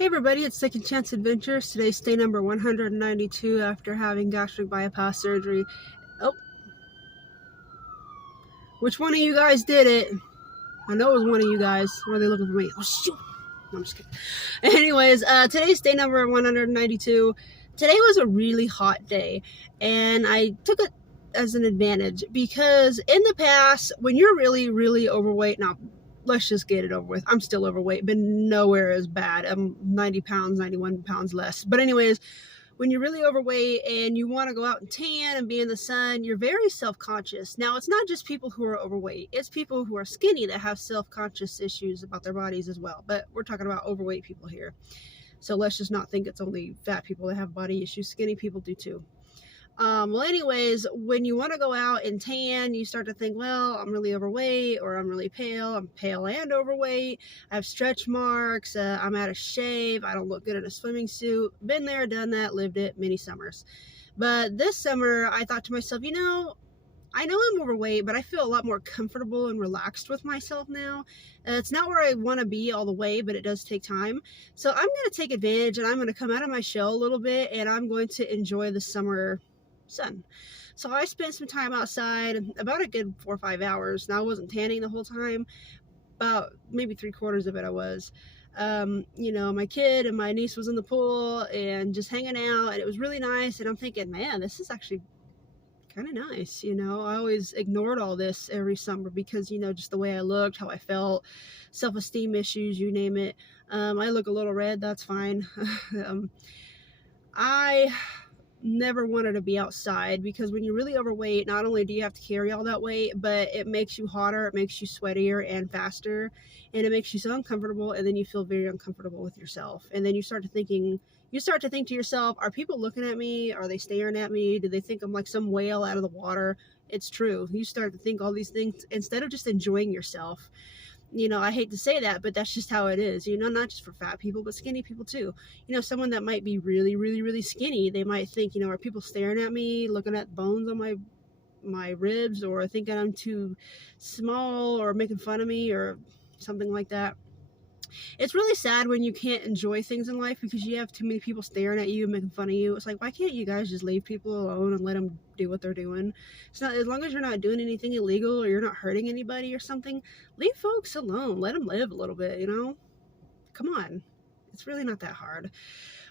Hey everybody, it's Second Chance Adventures. Today's day number 192 after having gastric bypass surgery. Oh, which one of you guys did it? I know it was one of you guys. Or are they looking for me? Oh shoot! No, I'm just kidding. Anyways, today's day number 192. Today was a really hot day, and I took it as an advantage because in the past, when you're really, really overweight, now let's just get it over with. I'm still overweight, but nowhere as bad. I'm 90 pounds, 91 pounds less. But anyways, when you're really overweight and you want to go out and tan and be in the sun, you're very self-conscious. Now, it's not just people who are overweight. It's people who are skinny that have self-conscious issues about their bodies as well. But we're talking about overweight people here. So let's just not think it's only fat people that have body issues. Skinny people do too. Well, anyways, when you want to go out and tan, you start to think, well, I'm really overweight, or I'm really pale. I'm pale and overweight. I have stretch marks. I'm out of shape. I don't look good in a swimming suit. Been there, done that, lived it many summers. But this summer, I thought to myself, I know I'm overweight, but I feel a lot more comfortable and relaxed with myself now. It's not where I want to be all the way, but it does take time. So I'm going to take advantage, and I'm going to come out of my shell a little bit, and I'm going to enjoy the summer sun. So I spent some time outside, about a good 4 or 5 hours. Now I wasn't tanning the whole time, about maybe 3/4 of it I was. My kid and my niece was in the pool and just hanging out, and it was really nice. And I'm thinking, man, this is actually kind of nice. I always ignored all this every summer because, just the way I looked, how I felt, self-esteem issues, you name it. I look a little red, that's fine. I never wanted to be outside because when you're really overweight, not only do you have to carry all that weight, but it makes you hotter, it makes you sweatier and faster, and it makes you so uncomfortable, and then you feel very uncomfortable with yourself. And then you start to think to yourself, are people looking at me? Are they staring at me? Do they think I'm like some whale out of the water? It's true. You start to think all these things instead of just enjoying yourself. I hate to say that, but that's just how it is, not just for fat people, but skinny people too. Someone that might be really, really, really skinny, they might think, are people staring at me, looking at bones on my ribs, or thinking I'm too small, or making fun of me, or something like that. It's really sad when you can't enjoy things in life because you have too many people staring at you and making fun of you. It's like, why can't you guys just leave people alone and let them do what they're doing? It's not, as long as you're not doing anything illegal or you're not hurting anybody or something, leave folks alone. Let them live a little bit, Come on. It's really not that hard.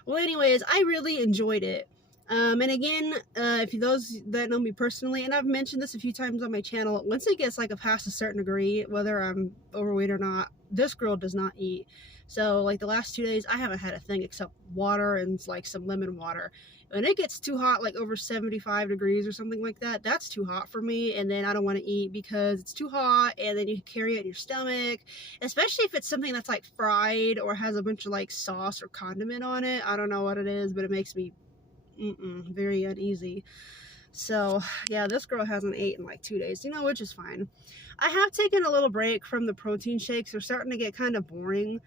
Well, anyways, I really enjoyed it. And again, if those that know me personally, and I've mentioned this a few times on my channel, once it gets like past a certain degree, whether I'm overweight or not, this girl does not eat. So like the last 2 days, I haven't had a thing except water and like some lemon water. When it gets too hot, like over 75 degrees or something like that, that's too hot for me. And then I don't want to eat because it's too hot, and then you carry it in your stomach, especially if it's something that's like fried or has a bunch of like sauce or condiment on it. I don't know what it is, but it makes me very uneasy. So yeah, this girl hasn't eaten in like 2 days, which is fine. I have taken a little break from the protein shakes. They're starting to get kind of boring,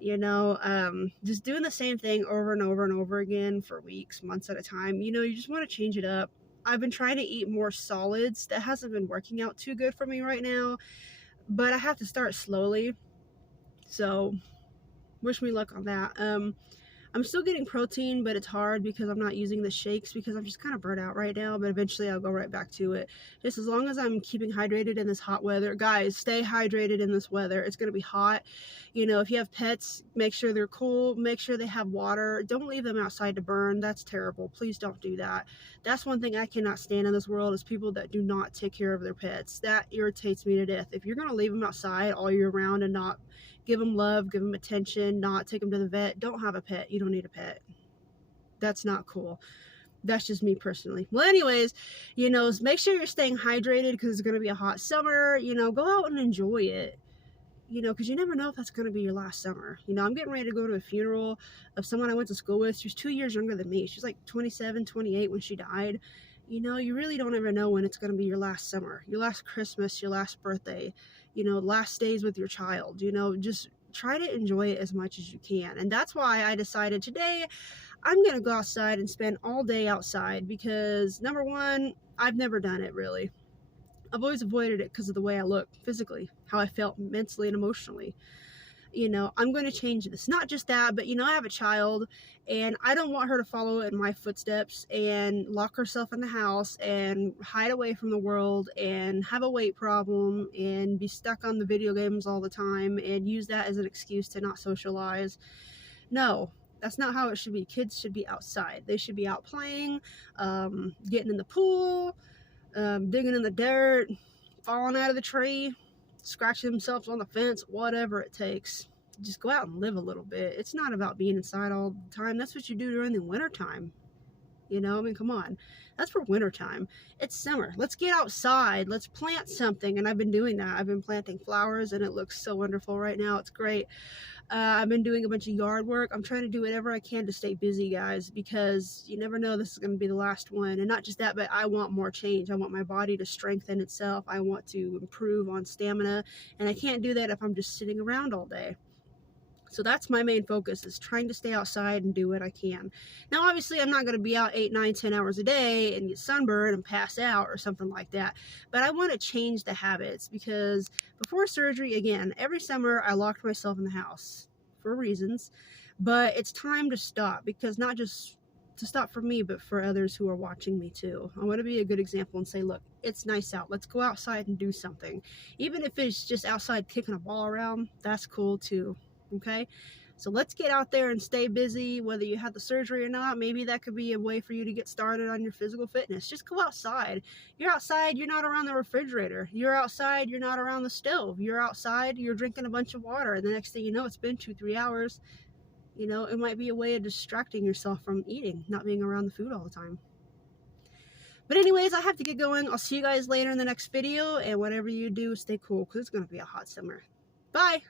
just doing the same thing over and over and over again for weeks, months at a time. You just want to change it up. I've been trying to eat more solids. That hasn't been working out too good for me right now, but I have to start slowly. So wish me luck on that. I'm still getting protein, but it's hard because I'm not using the shakes because I'm just kind of burnt out right now, but eventually I'll go right back to it. Just as long as I'm keeping hydrated in this hot weather. Guys, stay hydrated in this weather. It's going to be hot. If you have pets, make sure they're cool. Make sure they have water. Don't leave them outside to burn. That's terrible. Please don't do that. That's one thing I cannot stand in this world is people that do not take care of their pets. That irritates me to death. If you're going to leave them outside all year round and not give them love, give them attention, not take them to the vet, don't have a pet. You don't need a pet. That's not cool. That's just me personally. Well, anyways, make sure you're staying hydrated because it's going to be a hot summer. Go out and enjoy it. Because you never know if that's going to be your last summer. I'm getting ready to go to a funeral of someone I went to school with. She was 2 years younger than me. She's like 27, 28 when she died. You really don't ever know when it's going to be your last summer, your last Christmas, your last birthday, last days with your child. Just try to enjoy it as much as you can. And that's why I decided today I'm going to go outside and spend all day outside because, number one, I've never done it really. I've always avoided it because of the way I look physically, how I felt mentally and emotionally. you know, I'm going to change this. Not just that, but, you know, I have a child and I don't want her to follow in my footsteps and lock herself in the house and hide away from the world and have a weight problem and be stuck on the video games all the time and use that as an excuse to not socialize. No, that's not how it should be. Kids should be outside. They should be out playing, getting in the pool, digging in the dirt, falling out of the tree, scratching themselves on the fence, whatever it takes. Just go out and live a little bit. It's not about being inside all the time. That's what you do during the winter time. You know, I mean, come on. That's for winter time. It's summer. Let's get outside. Let's plant something. And I've been doing that. I've been planting flowers and it looks so wonderful right now. It's great. I've been doing a bunch of yard work. I'm trying to do whatever I can to stay busy, guys, because you never know this is going to be the last one. And not just that, but I want more change. I want my body to strengthen itself. I want to improve on stamina. And I can't do that if I'm just sitting around all day. So that's my main focus, is trying to stay outside and do what I can. Now, obviously, I'm not going to be out 8, 9, 10 hours a day and get sunburned and pass out or something like that. But I want to change the habits, because before surgery, again, every summer I locked myself in the house for reasons. But it's time to stop, because not just to stop for me, but for others who are watching me too. I want to be a good example and say, look, it's nice out. Let's go outside and do something. Even if it's just outside kicking a ball around, that's cool too. Okay, so let's get out there and stay busy, whether you had the surgery or not. Maybe that could be a way for you to get started on your physical fitness. Just go outside. You're outside, you're not around the refrigerator. You're outside, you're not around the stove. You're outside, you're drinking a bunch of water, and the next thing you know, it's been 2-3 hours. You know, it might be a way of distracting yourself from eating, not being around the food all the time. But anyways, I have to get going. I'll see you guys later in the next video, and whatever you do, stay cool, because it's going to be a hot summer. Bye!